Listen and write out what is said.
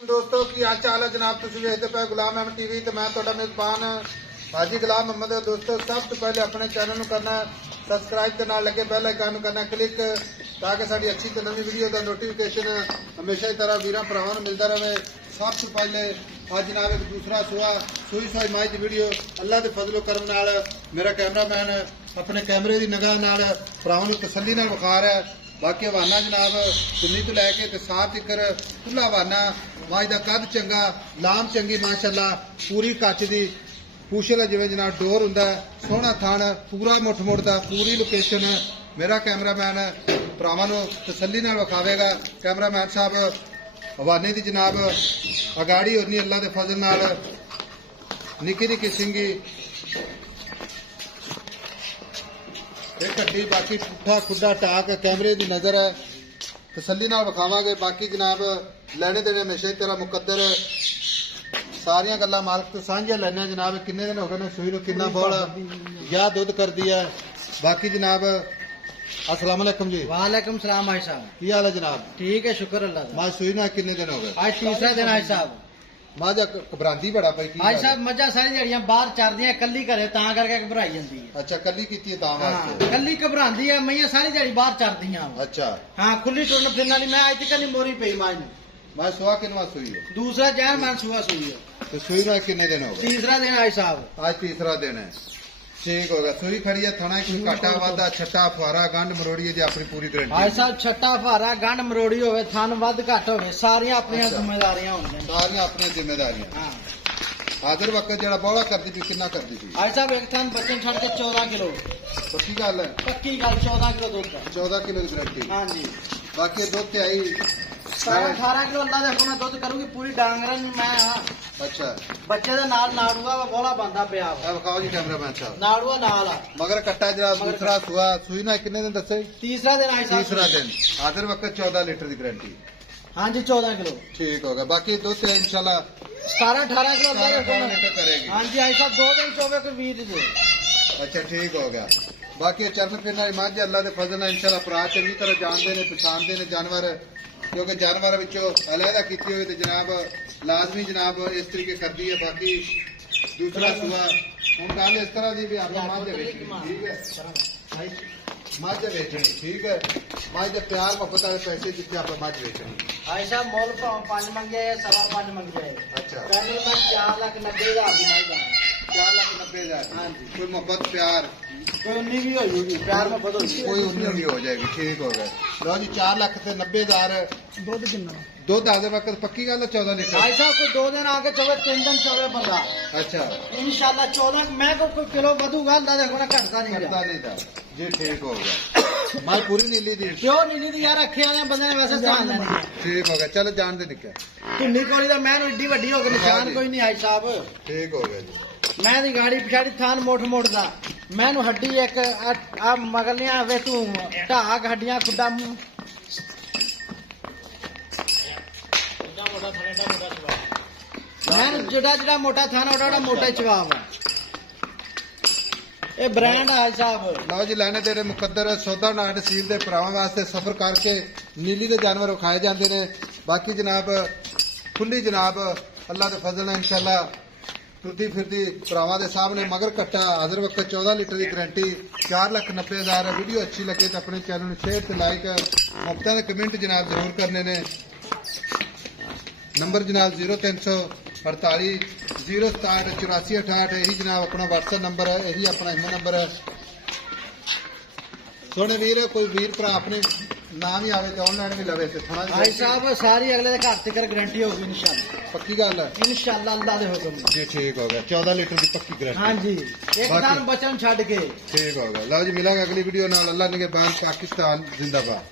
दोस्तों की हाल चाल है जनाब, तुम देखते पे गुलाम अहमद टीवी तो मैं ਤੁਹਾਡਾ मेजबान हाजी गुलाम मोहम्मद। दोस्तों सब तो पहले अपने चैनल करना सबसक्राइब के नाल लगे बेल आइकन करना क्लिक ताकि साड़ी अच्छी तो नवी वीडियो का नोटिफिकेशन हमेशा की तरह वीर भरावां मिलता रहे। सब तो पहले आज जनाब एक दूसरा सूई सोई माई की वीडियो अल्लाह के फजलो करम नाल मेरा कैमरामैन अपने कैमरे की निगाह नाल भरावां नूं तसल्ली नाल विखा रहा है। बाकी हवाना जनाब चुन्नी तो लैके ते साथ तिकर खुला हवाना माज का कद चंगा लाम चंगी माशाअल्लाह पूरी कच की पूछल जिवें जनाब डोर हुंदा सोहना थान पूरा मुठ मुड़दा पूरी लोकेशन मेरा कैमरामैन भरावां नूं तसल्ली नाल विखावेगा। कैमरामैन साहब हवाने की जनाब अगाड़ी होनी अल्लाह के फजल नाल निक्की निक्की सिंगी घट्टी बाकी पुट्ठा खुदा टाक कैमरे की नज़र है तसल्ली नाल विखावांगे। बाकी जनाब लैने देने हमेशा तेरा मुकद्दर सारिया गल्लां मालक तो सांझिया लैने जनाब। किन्ने दिन हो गए सूई नूं किन्ना बोल या दुध कर दिया। बाकी जनाब अस्सलाम वालेकुम जी। वालेकुम सलाम भाई साहब, की हाल है जनाब? ठीक है शुक्र अल्लाह का। मां सूई नूं किन्ने दिन हो गए? आज तीसरा दिन भाई साहब। मां घबरांदी बड़ा पई की भाई साहब मजा सारी जड़ियां बाहर चरदियां कल्ली घरे तां करके घबराई जांदी है। अच्छा कल्ली कीती है तां हां वास्ते कल्ली घबरांदी है मैया सारी जड़ी बाहर चरदियां। अच्छा हां खुली टुरन फिरन वाली मैं आज तक नहीं मोरी पई मां नूं। मां सुहा किनवा सूई है? दूसरा जहर मन सुआ सुई है। तो सूई नूं किन्ने दिन हो गए? तीसरा दिन भाई साहब। आज तीसरा दिन है, ठीक होगा। सूई खड़ी है थाना कोई काटा वादा छट्टा फुआरा गंढ मरोड़ी है जी अपनी पूरी भाई गारंटी साहब छट्टा फारा गंढ मरोड़ी होवे थन वध घट होवे सारियां अपनी अच्छा। जिम्मेदारियां होंदियां। सारियां अपनी जिम्मेदारियां। हां हाजिर वक्त जरा बौला करती थी किन्ना करती थी? भाई साहब एक थन बच्चन छड़ के 14 किलो पक्की गल है? पक्की गल 14 किलो दूध का। 14 किलो की गारंटी। हां जी बाकी दुध ते आई 18 किलो अल्लाह दे हुक्म दुध करूंगी पूरी डांगरन मैं। हां अच्छा बच्चे दे नाल नाड़ूआ बोला बंदा पिया ए विखाओ जी कैमरामैन साहब। नाड़ूआ नाल मगर कट्टा जरा दूसरा सुआ सूई ना किन्ने दिन दसे? तीसरा दिन आई साहब। तीसरा दिन हाजिर वक्त 14 लीटर की गारंटी। हां जी 14 किलो ठीक होगा। बाकी दुध ते इंशाल्लाह 17-18 किलो अल्लाह दे 18 हुक्म लीटर करेगी। हां जी आई साहब 2 दिन चोवे कोई 20 दे। अच्छा ठीक हो गया। बाकी चरण फिरना मझ अल्लाह के फजल नाल इंशाल्लाह भरा चंगी तरह जानते हैं पछाणते हैं जानवर क्योंकि जानवर अलहदा की हुई तो जनाब लाजमी जनाब इस तरीके करती है। बाकी दूसरा सुआ हम गल इस तरह की भी आप मझ वेचनी ठीक है, मझ वेचनी ठीक है। मझ के प्यार मुहब्बत वाले पैसे जितने आप मझ वेचनी। आई साहब मोल 5 मंगे 5.5 मंगे। अच्छा पहले मैं 4,90,000 दी मैं जाना 4,90,000। हां जी कोई मोहब्बत प्यार कोई 19 भी हो जाएगी प्यार में बदल कोई 19 भी हो जाएगी। ठीक हो गया। लो जी 4,90,000 दूध कितना दुध आधे वक्त पक्की गल है 14 लीटर। भाई साहब कोई 2 दिन आगे चले 3 दिन चले बंदा अच्छा इंशाल्लाह 14 मैं को कोई किलो ਵਧੂਗਾ अल्लाह देखो ना घटता नहीं करता नहीं था जी। ठीक हो गया। माल पूरी नीली दी क्यों नीली दी यार रखे वाले बंदे ने वैसे ध्यान लेनी है। ठीक हो गया। चल जान दे निका ढुन्नी कोली दा मैं एडी ਵੱਡੀ हो के निशान कोई नहीं आई साहब। ठीक हो गया जी। मैं दी गाड़ी पिछाड़ी थान मोठ मोड़दा मैनू हड्डी एक आ मगलियां वे तू ढाक हड्डियां खुदा मैं जुड़ा जुड़ा मोटा थाना ओडा मोटा जवाब है ये ब्रांड है साहब। लो जी लाने तेरे मुकद्दर सौदा नाट नसीब के भरावां वास्ते सफर करके नीली के जानवर विखाए जाते हैं। बाकी जनाब खुली जनाब अल्लाह के फजल इंशाल्लाह टुरती फिरती भरावां के सामने मगर कट्टा हाजिर वक्त 14 लीटर की गारंटी 4,90,000। वीडियो अच्छी लगे तो अपने चैनल शेयर ते लाइक मुफ्ता के कमेंट जनाब जरूर करने ने। नंबर जनाब 0348 067 8468 यही जनाब अपना व्हाट्सएप नंबर है, यही अपना ईमेल नंबर है। सोने वीर कोई वीर भरा अपने नाम ही आवे तो ऑनलाइन भी लवे से थोड़ा भाई साहब सारी अगले दे घर तक गारंटी होगी इंशाल्लाह। पक्की गल है इंशाल्लाह अल्लाह दे हुक्म जी। ठीक हो गया। 14 लीटर की पक्की गारंटी। हां जी एक दान बचन छड़ के ठीक हो गया। लो जी मिलांगे अगली वीडियो नाल। अल्लाह ने के बाद पाकिस्तान जिंदाबाद।